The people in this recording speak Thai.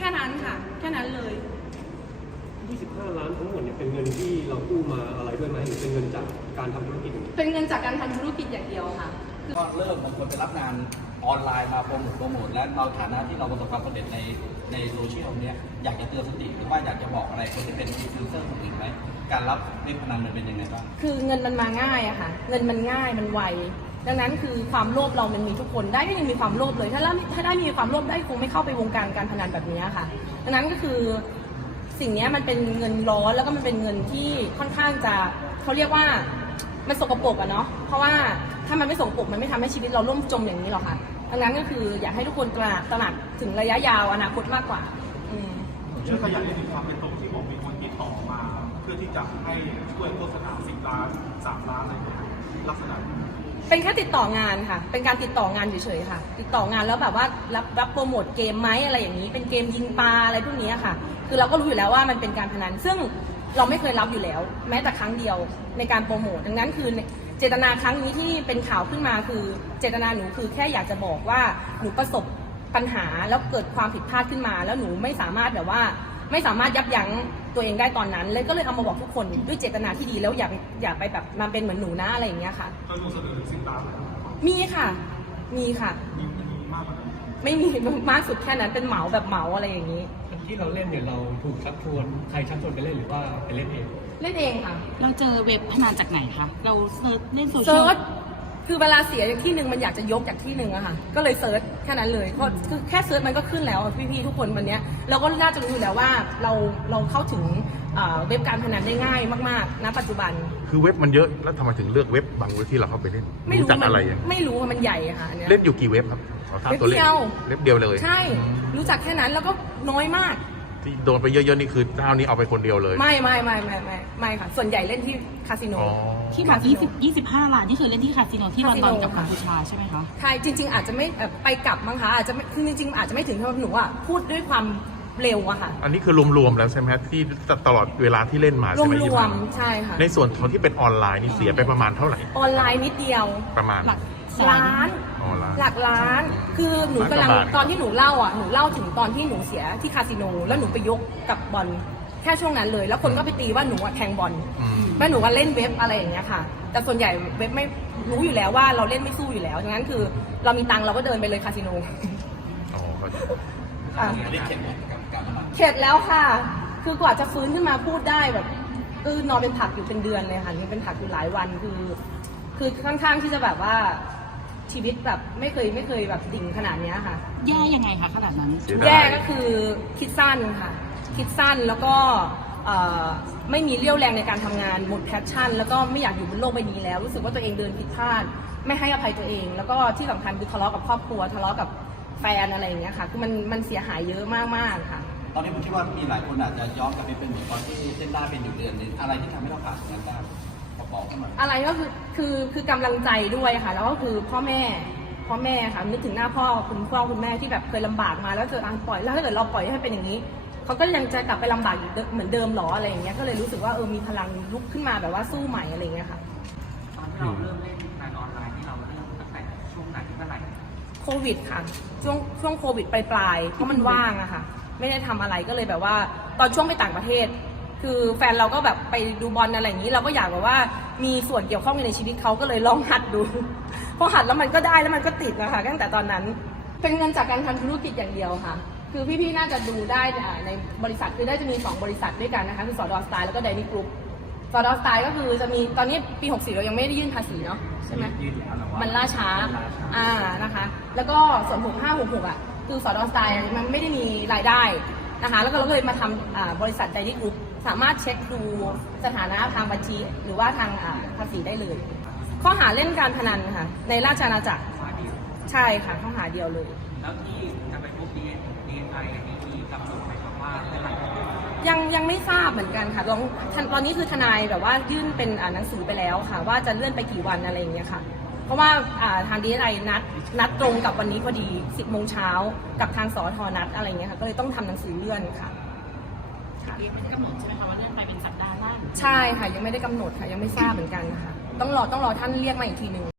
นั้นค่ะแค่นั้นเลย 25 ล้านทั้งหมดเนี่ยเป็นเงินที่เรากู้มาอะไรด้วยไหมหรือเป็นเงินจากการทำธุรกิจเป็นเงินจากการทำธุรกิจอย่างเดียวค่ะก็เริ่มบางคนไปรับงานออนไลน์มาโปรโมทและเราฐานะที่เราประสบความสำเร็จในโซเชียลเนี้ยอยากจะเตือนสติหรือว่าอยากจะบอกอะไรคนที่เป็นอินฟลูเอนเซอร์คนอื่นไหมการรับเล่นพนันมันเป็นยังไงบ้างคือเงินมันมาง่ายอะค่ะเงินมันง่ายมันไวดังนั้นคือความโลภเรามันมีทุกคนได้ก็ยังมีความโลภเลยถ้าได้มีความโลภได้คงไม่เข้าไปวงการการพนันแบบนี้ค่ะดังนั้นก็คือสิ่งนี้มันเป็นเงินร้อนแล้วก็มันเป็นเงินที่ค่อนข้างจะเขาเรียกว่ามันสกปรกอะเนาะเพราะว่าถ้ามันไม่สกปรกมันไม่ทำให้ชีวิตเราล่มจมอย่างนี้หรอกค่ะดังนั้นก็คืออยากให้ทุกคนตระหนักถึงระยะยาวอนาคตมากกว่าเชื่อขยายให้ถึงความเป็นตรงที่บอกมีคนติดต่อมาเพื่อที่จะให้ช่วยโฆษณา10 ล้าน 3 ล้านอะไรอย่างเงี้ยลักษณะเป็นแค่ติดต่องานค่ะเป็นการติดต่องานเฉยๆค่ะติดต่องานแล้วแบบว่ารับโปรโมทเกมไหมอะไรอย่างนี้เป็นเกมยิงปลาอะไรพวกนี้ค่ะคือเราก็รู้อยู่แล้วว่ามันเป็นการพนันซึ่งเราไม่เคยรับอยู่แล้วแม้แต่ครั้งเดียวในการโปรโมทดังนั้นคือเจตนาครั้งนี้ที่เป็นข่าวขึ้นมาคือเจตนาหนูคือแค่อยากจะบอกว่าหนูประสบปัญหาแล้วเกิดความผิดพลาดขึ้นมาแล้วหนูไม่สามารถแบบว่าไม่สามารถยับยั้งตัวเองได้ตอนนั้นเลยก็เลยเอามาบอกทุกคนด้วยเจตนาที่ดีแล้วอย่าไปแบบมาเป็นเหมือนหนูนะอะไรอย่างเงี้ยค่ะก็ลงเสนอถึง10 ล้านมีค่ะมีค่ะมากกว่านั้นไม่มีมากสุดแค่นั้นเป็นเหมาแบบเหมาอะไรอย่างนี้ที่เราเล่นเนี่ยเราถูกชักชวนใครชักชวนไปเล่นหรือว่าไปเล่นเองเล่นเองค่ะเราเจอเว็บพนันจากไหนคะเราเซิร์ชเล่นโซเชียลเซิร์ชคือเวลาเสียจากที่หนึ่งมันอยากจะยกจากที่หนึ่งอะค่ะก็เลยเซิร์ชแค่นั้นเลยเพราะคือแค่เซิร์ชมันก็ขึ้นแล้วพี่ๆทุกคนวันนี้เราก็น่าจะรู้อยู่แล้วว่าเราเข้าถึงเว็บการพนันได้ง่ายมากๆณปัจจุบันคือเว็บมันเยอะแล้วทำไมถึงเลือกเว็บบางเว็บที่เราเข้าไปเล่นไม่รู้จากอะไรไม่รู้มันใหญ่ค่ะเล่นอยู่กี่เว็บครับเว็บเดียวเว็บเดียวเลยใช่รู้จักแค่นั้นแล้วก็น้อยมากที่โดนไปเยอะๆนี่คือเจ้านี้เอาไปคนเดียวเลยไม่ค่ะส่วนใหญ่เล่นที่คาสิโนที่บอก25 ล้านที่เคยเล่นที่คาสิโนที่ลอนดอนกับกัมพูชาใช่ไหมคะใช่จริงๆอาจจะไม่ไปกลับมั้งคะอาจจะคือจริงๆอาจจะไม่ถึงเพราะหนูอะพูดด้วยความเร็วอะค่ะอันนี้คือรวมๆแล้วใช่ไหมที่ตลอดเวลาที่เล่นมาใช่ไหมรวมๆใช่ค่ะในส่วนของที่เป็นออนไลน์นี่เสียไปประมาณเท่าไหร่ออนไลน์นิดเดียวประมาณล้านหลักล้านคือหนูกำลังตอนที่หนูเล่าอ่ะหนูเล่าถึงตอนที่หนูเสียที่คาสิโนแล้วหนูไปยกกับบอลแค่ช่วงนั้นเลยแล้วคนก็ไปตีว่าหนูแทงบอลแม่หนูก็เล่นเว็บอะไรอย่างเงี้ยค่ะแต่ส่วนใหญ่เว็บไม่รู้อยู่แล้วว่าเราเล่นไม่สู้อยู่แล้วดังนั้นคือเรามีตังค์เราก็เดินไปเลยคาสิโนเข็ดแล้วค่ะคือกว่าจะฟื้นขึ้นมาพูดได้แบบนอนเป็นผักอยู่เป็นเดือนเลยค่ะนี่เป็นผักอยู่หลายวันคือค่อนข้างที่จะแบบว่าชีวิตแบบไม่เคยแบบดิ่งขนาดนี้ค่ะแย่ยังไงคะขนาดนั้นแย่ก็คือคิดสั้นค่ะคิดสั้นแล้วก็ไม่มีเรี่ยวแรงในการทำงานหมดแพชชั่นแล้วก็ไม่อยากอยู่บนโลกใบนี้แล้วรู้สึกว่าตัวเองเดินผิดพลาดไม่ให้อภัยตัวเองแล้วก็ที่สำคัญคือทะเลาะกับครอบครัวทะเลาะกับแฟนอะไรอย่างเงี้ยค่ะคือมันเสียหายเยอะมากๆค่ะตอนนี้ผมคิดว่ามีหลายคนอาจจะย้อนกลับไปเป็นเหมือนตอนที่เส้นได้เป็นอยู่เดือนนึงอะไรที่ทำให้เราผ่านงานได้บอกเข้ามาอะไรก็คือกำลังใจด้วยค่ะแล้วก็คือพ่อแม่ค่ะนึกถึงหน้าพ่อคุณแม่ที่แบบเคยลำบากมาแล้วเจอปล่อยแล้วถ้าเกิดเราปล่อยให้เป็นอย่างนี้เขาก็ยังจะกลับไปลำบากเหมือนเดิมหรออะไรอย่างเงี้ยก็เลยรู้สึกว่ามีพลังลุกขึ้นมาแบบว่าสู้ใหม่อะไรอย่างเงี้ยค่ะตอนที่เราเริ่มเล่นการออนไลน์ที่เราเริ่มตั้งแต่ช่วงไหนเมื่อไหร่โควิดค่ะช่วงโควิดปลายเพราะมันว่างอะค่ะไม่ได้ทำอะไรก็เลยแบบว่าตอนช่วงไปต่างประเทศคือแฟนเราก็แบบไปดูบอลอะไรอย่างนี้เราก็อยากแบบว่ามีส่วนเกี่ยวข้องในชีวิตเขาก็เลยลองหัดดูพอหัดแล้วมันก็ได้แล้วมันก็ติดนะคะตั้งแต่ตอนนั้นเป็นเงินจากการทำธุรกิจอย่างเดียวค่ะคือพี่ๆน่าจะดูได้ในบริษัทคือได้จะมี2บริษัทด้วยกันนะคะคือสอดอสไตล์แล้วก็ไดนี่กรุ๊ปสอดอสไตล์ก็คือจะมีตอนนี้ปี64เรายังไม่ได้ยื่นภาษีเนาะใช่ไหมมันล่าช้านะคะแล้วก็ส่วน6566อ่ะคือสอดอสไตล์มันไม่ได้มีรายได้นะคะแล้วก็เราก็เลยมาทำบริษัทไดนี่กรุ๊ปสามารถเช็คดูสถานะทางบัญชีหรือว่าทางภาษีได้เลยข้อหาเล่นการพนันค่ะในราชอาณาจักรใช่ค่ะข้อหาเดียวเลยแล้วที่จะไปพบDSI อันนี้มีกำหนดไหมครับว่าเมื่อไหร่ยังไม่ทราบเหมือนกันค่ะตอนนี้คือทนายแบบว่ายื่นเป็นหนังสือไปแล้วค่ะว่าจะเลื่อนไปกี่วันอะไรอย่างเงี้ยค่ะเพราะว่าทาง DSI นัดตรงกับวันนี้พอดี10 โมงเช้ากับทางสทนัดอะไรเงี้ยค่ะก็เลยต้องทำหนังสือเลื่อนค่ะไม่ได้กำหนดใช่ไหมคะว่าเลื่อนไปเป็นสัปดาห์หน้าใช่ค่ะยังไม่ได้กำหนดค่ะยังไม่ทราบเหมือนกันค่ะต้องรอท่านเรียกมาอีกทีหนึ่ง